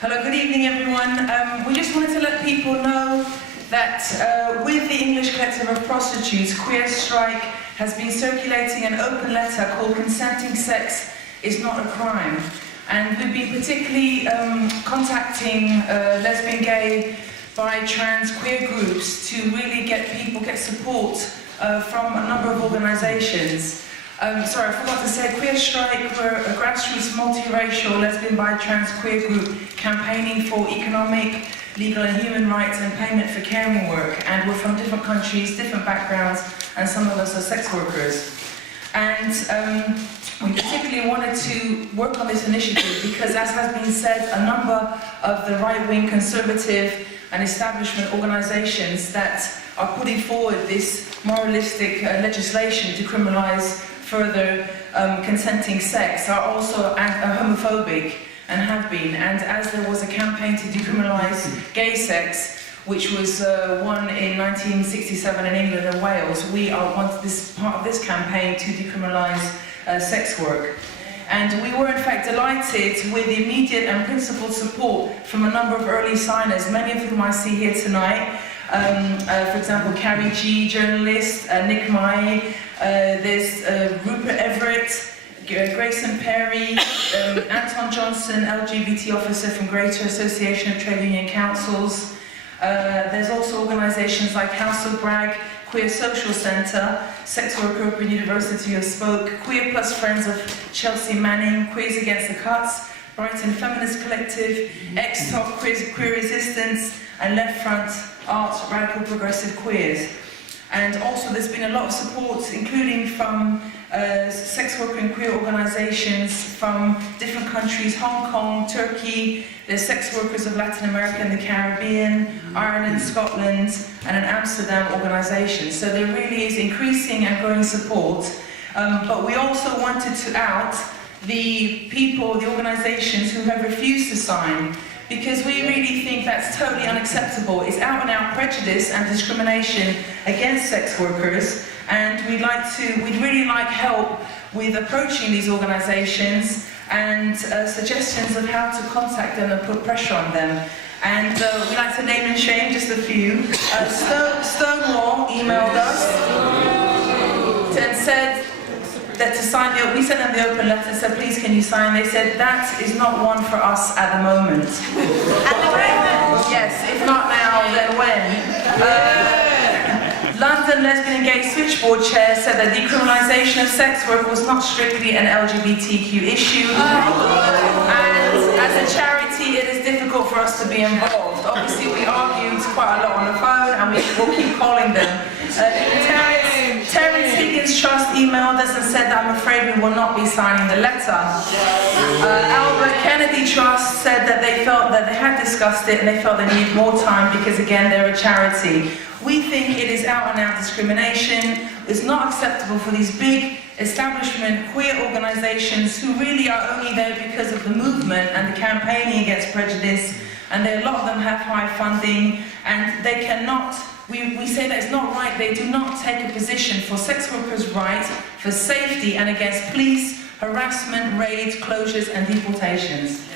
Hello, good evening everyone. We just wanted to let people know that with the English collective of Prostitutes, Queer Strike has been circulating an open letter called Consenting Sex is Not a Crime. And we've been particularly contacting lesbian, gay, bi, trans, queer groups to really get support from a number of organisations. Sorry, I forgot to say, Queer Strike, we're a grassroots multiracial lesbian, bi, trans, queer group campaigning for economic, legal and human rights and payment for caring work. And we're from different countries, different backgrounds, and some of us are sex workers. And we particularly wanted to work on this initiative because, as has been said, a number of the right-wing conservative and establishment organisations that are putting forward this moralistic legislation to criminalise further consenting sex are also homophobic and have been. And as there was a campaign to decriminalise gay sex, which was won in 1967 in England and Wales, we want this part of this campaign to decriminalise sex work. And we were in fact delighted with the immediate and principled support from a number of early signers, many of whom I see here tonight. For example, Carrie G, journalist, Nick Mai, there's Rupert Everett, Grayson Perry, Anton Johnson, LGBT officer from Greater Association of Trade Union Councils. There's also organisations like House of Bragg, Queer Social Centre, Sex Worker Open University of Spoke, Queer Plus Friends of Chelsea Manning, Queers Against the Cuts, Brighton Feminist Collective, X-Top, Queer Resistance, and Left Front Arts, Radical Progressive Queers. And also there's been a lot of support, including from sex worker and queer organisations from different countries, Hong Kong, Turkey, there's sex workers of Latin America and the Caribbean, Ireland, Scotland, and an Amsterdam organisation. So there really is increasing and growing support. But we also wanted to out the people, the organisations who have refused to sign, because we really think that's totally unacceptable. It's out and out prejudice and discrimination against sex workers, and we'd really like help with approaching these organisations and suggestions of how to contact them and put pressure on them. And we'd like to name and shame just a few. Stonewall emailed us and said that to sign we sent them the open letter, said please can you sign. They said that is not one for us at the moment. At the moment? Yes, if not now, then when? London Lesbian and Gay Switchboard Chair said that decriminalisation of sex work was not strictly an LGBTQ issue. And as a charity, it is difficult for us to be involved. Obviously, we argued quite a lot on the phone, and we will keep calling them. Terence Higgins Trust emailed us and said that I'm afraid we will not be signing the letter. Albert Kennedy Trust said that they felt that they had discussed it and they felt they needed more time because, again, they're a charity. We think it is out and out discrimination. It's not acceptable for these big establishment queer organisations who really are only there because of the movement and the campaigning against prejudice, and a lot of them have high funding, and they cannot. We say that it's not right. They do not take a position for sex workers' rights, for safety, and against police, harassment, raids, closures, and deportations.